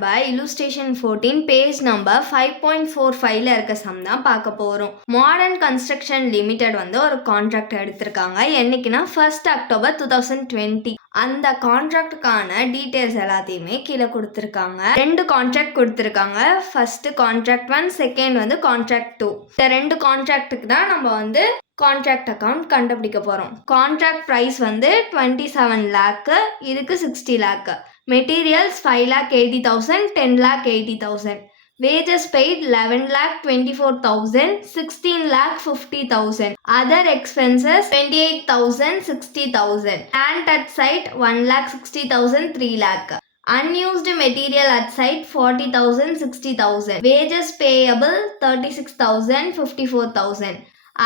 நம்ம illustration 14 page number 5.45ல இருக்க some தான் பார்க்க போகிறோம். மாடர்ன் கன்ஸ்ட்ரக்ஷன் லிமிடெட் வந்து ஒரு கான்ட்ராக்ட் எடுத்திருக்காங்க. என்னைக்குன்னா 1st October 2020. அந்த கான்ட்ராக்டுக்கான டீட்டெயில்ஸ் எல்லாத்தையுமே கீழே கொடுத்துருக்காங்க. 2 கான்ட்ராக்ட் கொடுத்துருக்காங்க. ஃபர்ஸ்ட் கான்ட்ராக்ட் 1, செகண்ட் வந்து கான்ட்ராக்ட் 2. இந்த 2 கான்ட்ராக்டுக்கு தான் நம்ம வந்து கான்ட்ராக்ட் அக்கௌண்ட் கண்டுபிடிக்க போகிறோம். கான்ட்ராக்ட் ப்ரைஸ் வந்து 27 lakh, இதுக்கு 60 lakh. Materials 5,80,000, 10,80,000. Wages paid 11,24,000, 16,50,000. Other expenses 28,000, 60,000. Plant at site 1,60,000, 3 lakh. Unused material at site 40,000, 60,000. Wages payable 36,000, 54,000.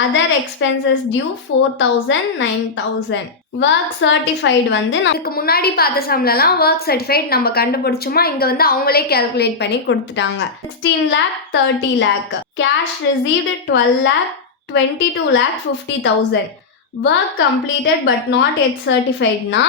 Other expenses due 4,000, 9,000. Work certified வந்து இதுக்கு முன்னாடி பார்த்த சம்லலாம் ஒர்க் சர்டிஃபைட் நம்ம கண்டுபிடிச்சோமா, இங்கே வந்து அவங்களே கேல்குலேட் பண்ணி கொடுத்துட்டாங்க. 16 lakh, 30 lakh. Cash received 12 lakh, 22 lakh 50,000. Work completed but not yet சர்டிஃபைட்னா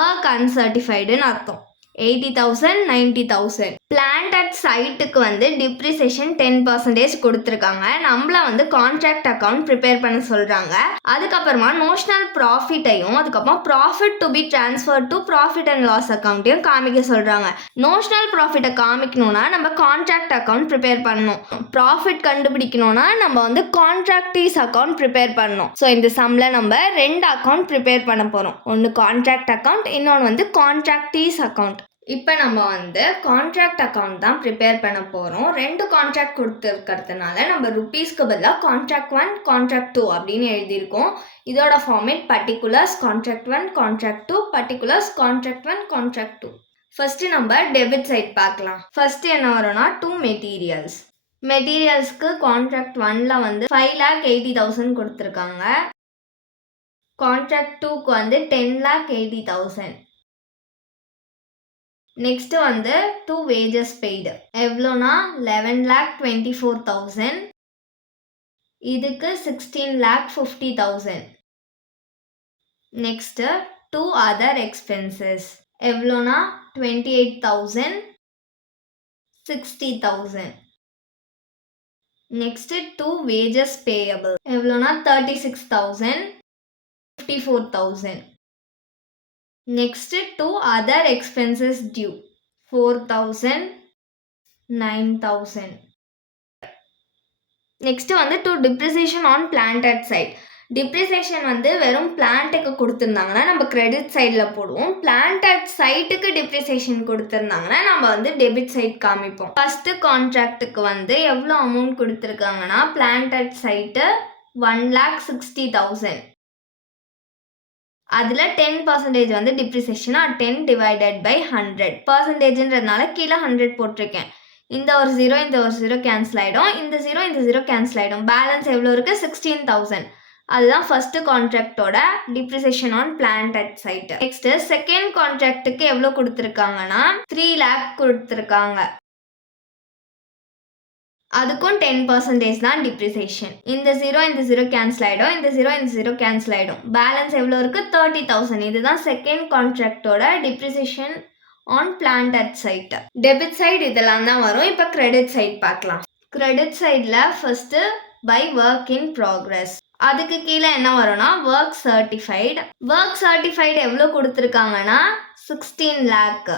ஒர்க் அன்சர்டிஃபைடுன்னு அர்த்தம். 80,000, 90,000. பிளான்ட் அட் சைட்டுக்கு வந்து டிப்ரிசியேஷன் 10% கொடுத்துருக்காங்க. நம்மள வந்து கான்ட்ராக்ட் அக்கௌண்ட் ப்ரிப்பேர் பண்ண சொல்கிறாங்க. அதுக்கப்புறமா நோஷனல் ப்ராஃபிட்டையும் அதுக்கப்புறம் profit to be transfer to profit and loss அக்கௌண்ட்டையும் காமிக்க சொல்கிறாங்க. நோஷனல் ப்ராஃபிட்டை காமிக்கணும்னா நம்ம கான்ட்ராக்ட் அக்கௌண்ட் ப்ரிப்பேர் பண்ணணும். ப்ராஃபிட் கண்டுபிடிக்கணும்னா நம்ம வந்து கான்ட்ராக்டீஸ் அக்கௌண்ட் ப்ரிப்பேர் பண்ணணும். ஸோ இந்த சம்மில் நம்ம 2 அக்கௌண்ட் ப்ரிப்பேர் பண்ண போகிறோம். ஒன்று கான்ட்ராக்ட் அக்கௌண்ட், இன்னொன்று வந்து கான்ட்ராக்டீஸ் அக்கௌண்ட். இப்போ நம்ம வந்து கான்ட்ராக்ட் அக்கௌண்ட் தான் ப்ரிப்பேர் பண்ண போகிறோம். 2 கான்ட்ராக்ட் கொடுத்துருக்கிறதுனால நம்ம ருப்பீஸ்க்கு பதிலாக கான்ட்ராக்ட் 1, கான்ட்ராக்ட் 2 அப்படின்னு எழுதியிருக்கோம். இதோட format particulars contract 1, contract 2, particulars contract 1, contract 2. First நம்ம டெபிட் சைட் பார்க்கலாம். ஃபர்ஸ்ட் என்ன வரும்னா 2 மெட்டீரியல்ஸ். மெட்டீரியல்ஸ்க்கு கான்ட்ராக்ட் 1ல வந்து 5,80,000 கொடுத்துருக்காங்க. கான்ட்ராக்ட் 2க்கு வந்து 10,80,000. நெக்ஸ்ட் வந்து 2 wages paid. எவ்வளோனா 11,24,000. இதுக்கு 16,50,000. Next 2 other expenses. எவ்வளோனா 28,000, 60,000. Next 2 wages payable. எவ்வளோனா 36,000, 54,000. Next 2 other expenses due 4,000, 9,000. Next வந்து 2 depreciation on plant at site. Depreciation வந்து வெறும் பிளான்ட்டுக்கு கொடுத்துருந்தாங்கன்னா நம்ம கிரெடிட் சைடில் போடுவோம். பிளான்ட் அட் சைட்டுக்கு டிப்ரிசியேஷன் கொடுத்துருந்தாங்கன்னா நம்ம வந்து டெபிட் சைட் காமிப்போம். ஃபஸ்ட்டு கான்ட்ராக்டுக்கு வந்து எவ்வளோ அமௌண்ட் கொடுத்துருக்காங்கன்னா பிளான்ட் அட் சைட்டு 1,60,000. அதில் 10% வந்து டிப்ரிசியேஷனா 10 divided by 100. பர்சன்டேஜ்ன்றதுனால கீழே 100 போட்டிருக்கேன். இந்த ஒரு 0 இந்த ஒரு 0 கேன்சல் ஆகிடும். இந்த 0 இந்த 0 கேன்சல் ஆகிடும். பேலன்ஸ் எவ்வளோ இருக்குது? 16,000. அதுதான் ஃபர்ஸ்ட் கான்ட்ராக்டோட depreciation on plant at site. Next second கான்ட்ராக்டுக்கு எவ்வளோ கொடுத்துருக்காங்கன்னா 3 lakh கொடுத்துருக்காங்க. அதுக்கும் 10% தான் டிப்ரிசியேஷன். இந்த 0 இந்த 0 கேன்சல் ஆகிடும். இந்த 0 இந்த 0 கேன்சல் ஆகிடும். பேலன்ஸ் எவ்வளோ இருக்குது? 30,000. இதுதான் செகண்ட் கான்ட்ராக்டோட depreciation on plant at site. Debit side இதெல்லாம் தான் வரும். இப்போ கிரெடிட் சைட் பார்க்கலாம். கிரெடிட் சைடில் first by work in progress. அதுக்கு கீழே என்ன வரும்னா ஒர்க் சர்டிஃபைடு. ஒர்க் சர்டிஃபைடு எவ்வளோ கொடுத்துருக்காங்கன்னா 16 lakh.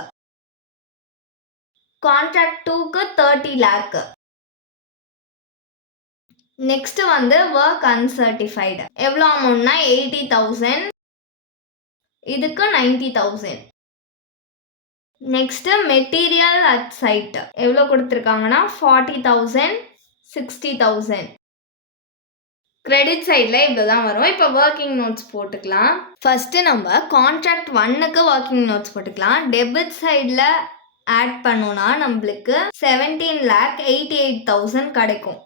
கான்ட்ராக்ட் 2க்கு 30 lakh. நெக்ஸ்ட் வந்து ஒர்க் அன்சர்டிஃபைடு. எவ்வளோ அமௌண்ட்னா 80,000. இதுக்கு 90,000. நெக்ஸ்ட் மெட்டீரியல் அட் சைட் எவ்வளோ கொடுத்துருக்காங்கன்னா 40,000, 60,000. கிரெடிட் சைடில் இப்படி தான் வரும். இப்போ ஒர்க்கிங் நோட்ஸ் போட்டுக்கலாம். ஃபர்ஸ்ட் நம்ம கான்ட்ராக்ட் 1க்கு ஒர்க்கிங் நோட்ஸ் போட்டுக்கலாம். டெபிட் சைடில் ஆட் பண்ணோன்னா நம்மளுக்கு 17,88,000 கிடைக்கும்.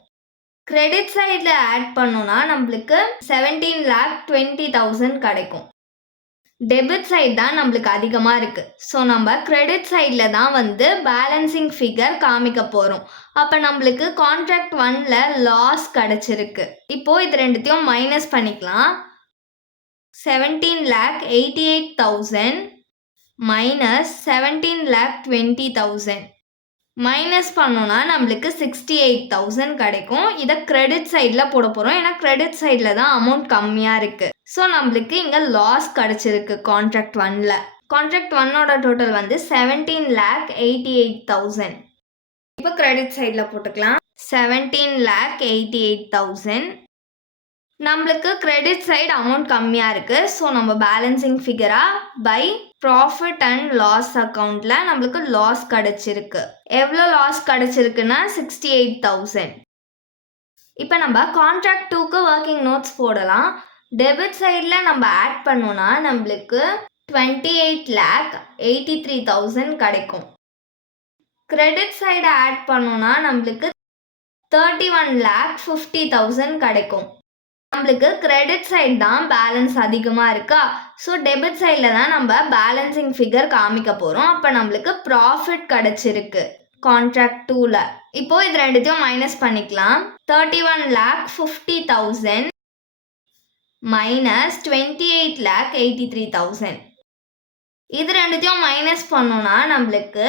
கிரெடிட் சைடில் ஆட் பண்ணோன்னா நம்மளுக்கு 17,20,000 கிடைக்கும். டெபிட் சைட் தான் நம்மளுக்கு அதிகமாக இருக்குது. ஸோ நம்ம கிரெடிட் சைடில் தான் வந்து பேலன்சிங் ஃபிகர் காமிக்க போகிறோம். அப்போ நம்மளுக்கு கான்ட்ராக்ட் 1ல லாஸ் கிடச்சிருக்கு. இப்போது இது ரெண்டுத்தையும் மைனஸ் பண்ணிக்கலாம். 17,88,000 minus 17,20,000. மைனஸ் பண்ணோன்னா நம்மளுக்கு 68,000 கிடைக்கும். இதை கிரெடிட் சைடில் போட போகிறோம். ஏன்னா கிரெடிட் சைடில் தான் அமௌண்ட் கம்மியாக இருக்குது. ஸோ நம்மளுக்கு இங்கே லாஸ் கிடச்சிருக்கு கான்ட்ராக்ட் 1ல். கான்ட்ராக்ட் 1ஓட டோட்டல் வந்து 17,88,000. இப்போ கிரெடிட் சைடில் போட்டுக்கலாம். 17,88,000. நம்மளுக்கு கிரெடிட் சைடு அமௌண்ட் கம்மியாக இருக்குது. ஸோ நம்ம பேலன்சிங் ஃபிகராக பை ப்ராஃபிட் அண்ட் லாஸ் அக்கௌண்ட்டில் நம்மளுக்கு லாஸ் கிடச்சிருக்கு. எவ்வளோ லாஸ் கிடச்சிருக்குன்னா 68,000. இப்போ நம்ம கான்ட்ராக்ட் 2க்கு ஒர்க்கிங் நோட்ஸ் போடலாம். டெபிட் சைடில் நம்ம ஆட் பண்ணோன்னா நம்மளுக்கு 28,83,000 கிடைக்கும். கிரெடிட் சைடு ஆட் பண்ணோன்னா நம்மளுக்கு 31,50,000 கிடைக்கும். நம்மளுக்கு கிரெடிட் சைடு தான் பேலன்ஸ் அதிகமாக இருக்கா. ஸோ டெபிட் சைடில் தான் நம்ம பேலன்சிங் ஃபிகர் காமிக்க போகிறோம். அப்போ நம்மளுக்கு ப்ராஃபிட் கிடச்சிருக்கு கான்ட்ராக்ட் 2ல். இப்போது இது ரெண்டுத்தையும் மைனஸ் பண்ணிக்கலாம். 31,50,000 மைனஸ் 28,83,000. இது ரெண்டுத்தையும் மைனஸ் பண்ணோன்னா நம்மளுக்கு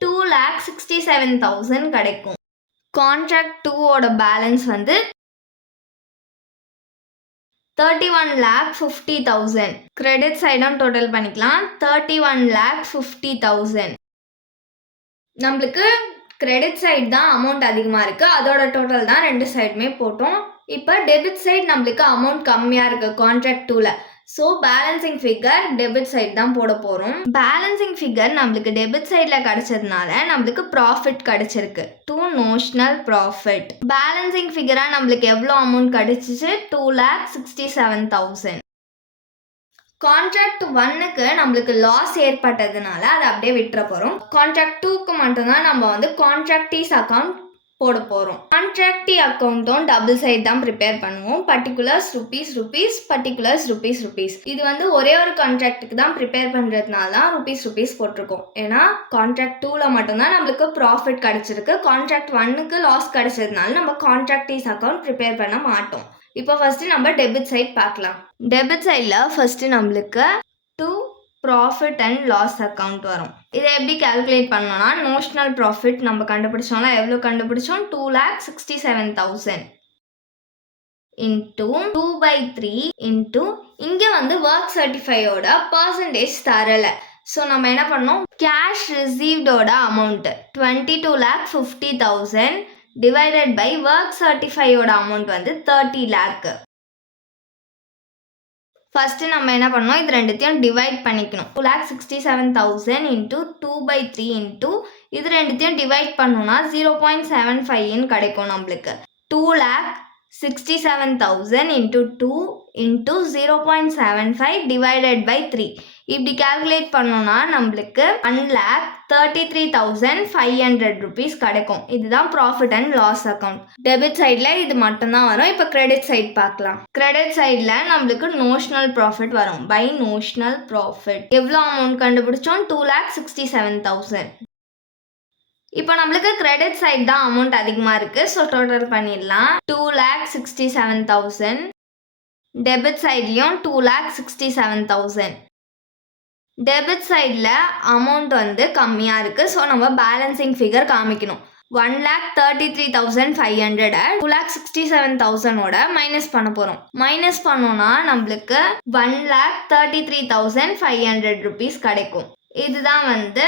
2,67,000 கிடைக்கும். கான்ட்ராக்ட் 2ஓட பேலன்ஸ் வந்து 31,50,000. கிரெடிட் சைடும் டோட்டல் பண்ணிக்கலாம். 31,50,000. நம்மளுக்கு கிரெடிட் சைடு தான் அமௌண்ட் அதிகமாக இருக்குது. அதோட டோட்டல் தான் ரெண்டு சைடுமே போட்டோம். இப்போ டெபிட் சைடு நம்மளுக்கு அமௌண்ட் கம்மியாக இருக்குது கான்ட்ராக்ட் 2ல். So balancing figure debit side தான் போட போகிறோம். பேலன்சிங் ஃபிகர் நம்மளுக்கு டெபிட் சைடில் கிடச்சதுனால நம்மளுக்கு ப்ராஃபிட் கிடச்சிருக்கு. Notional profit. பேலன்சிங் ஃபிகராக நம்மளுக்கு எவ்வளோ அமௌண்ட் கிடச்சிச்சு? 2,67,000. கான்ட்ராக்ட் 1க்கு நம்மளுக்கு லாஸ் ஏற்பட்டதுனால அதை அப்படியே விட்டுற போகிறோம். கான்ட்ராக்ட் 2க்கு மட்டும்தான் நம்ம வந்து கான்ட்ராக்டீஸ் அக்கௌண்ட் போட போகிறோம். கான்ட்ராக்டி அக்கௌண்ட்டும் டபுள் சைட் தான் ப்ரிப்பேர் பண்ணுவோம். Particulars rupees particulars rupees. இது வந்து ஒரே ஒரு கான்ட்ராக்டுக்கு தான் ப்ரிப்பேர் பண்ணுறதுனால தான் ருபீஸ் போட்டிருக்கோம். ஏன்னா கான்ட்ராக்ட் 2ல் மட்டும்தான் நம்மளுக்கு ப்ராஃபிட் கிடச்சிருக்கு. கான்ட்ராக்ட் 1க்கு லாஸ் கிடச்சதுனால நம்ம கான்ட்ராக்டீஸ் அக்கௌண்ட் ப்ரிப்பேர் பண்ண மாட்டோம். இப்போ ஃபஸ்ட்டு நம்ம டெபிட் சைட் பார்க்கலாம். டெபிட் சைடில் ஃபஸ்ட்டு நம்மளுக்கு ப்ராஃபிட் அண்ட் லாஸ் அக்கௌண்ட் வரும். இதை எப்படி கால்குலேட் பண்ணோம்னா நோஷனல் ப்ராஃபிட் நம்ம கண்டுபிடிச்சோம்னா எவ்வளோ கண்டுபிடிச்சோம்? 2,67,000 இன்ட்டு 2/3 இன்ட்டு இங்கே வந்து ஒர்க் சர்டிஃபையோட பர்சன்டேஜ் தரலை. ஸோ நம்ம என்ன பண்ணோம்? கேஷ் ரிசீவ்டோட அமௌண்ட் 22,50,000 டிவைடட் பை ஒர்க் சர்டிஃபையோட அமௌண்ட் வந்து 30 lakh. ஃபஸ்ட்டு நம்ம என்ன பண்ணோம்? இது ரெண்டுத்தையும் டிவைட் பண்ணிக்கணும். 2,67,000 இன்ட்டு 2/3 இன்ட்டு இது ரெண்டுத்தையும் டிவைட் பண்ணோன்னா 0.75 கிடைக்கும் நம்மளுக்கு. 2,67,000 இன்ட்டு 2 இன்ட்டு 0.75 டிவைடட் பை 3. இப்படி கால்குலேட் பண்ணோன்னா நம்மளுக்கு 1,33,500 rupees கிடைக்கும். இதுதான் profit and loss account. Debit சைடில் இது மட்டும்தான் வரும். இப்போ கிரெடிட் சைட் பார்க்கலாம். கிரெடிட் சைடில் நம்மளுக்கு நோஷனல் ப்ராஃபிட் வரும். பை நோஷனல் ப்ராஃபிட் எவ்வளோ அமௌண்ட் கண்டுபிடிச்சோம்? 2,67,000. இப்போ நம்மளுக்கு கிரெடிட் சைட் தான் அமௌண்ட் அதிகமாக இருக்குது. ஸோ டோட்டல் பண்ணிடலாம். 2,67,000. டெபிட் சைட்லேயும் 2,67,000. டெபிட் சைடில் அமௌண்ட் வந்து கம்மியாக இருக்குது. ஸோ நம்ம பேலன்சிங் ஃபிகர் காமிக்கணும். 1,33,500 2,67,000ஓட மைனஸ் பண்ண போகிறோம். மைனஸ் பண்ணோன்னா நம்மளுக்கு 1,33,500 rupees கிடைக்கும். இதுதான் வந்து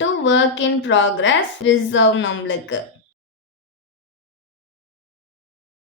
to work in progress reserve நம்மளுக்கு.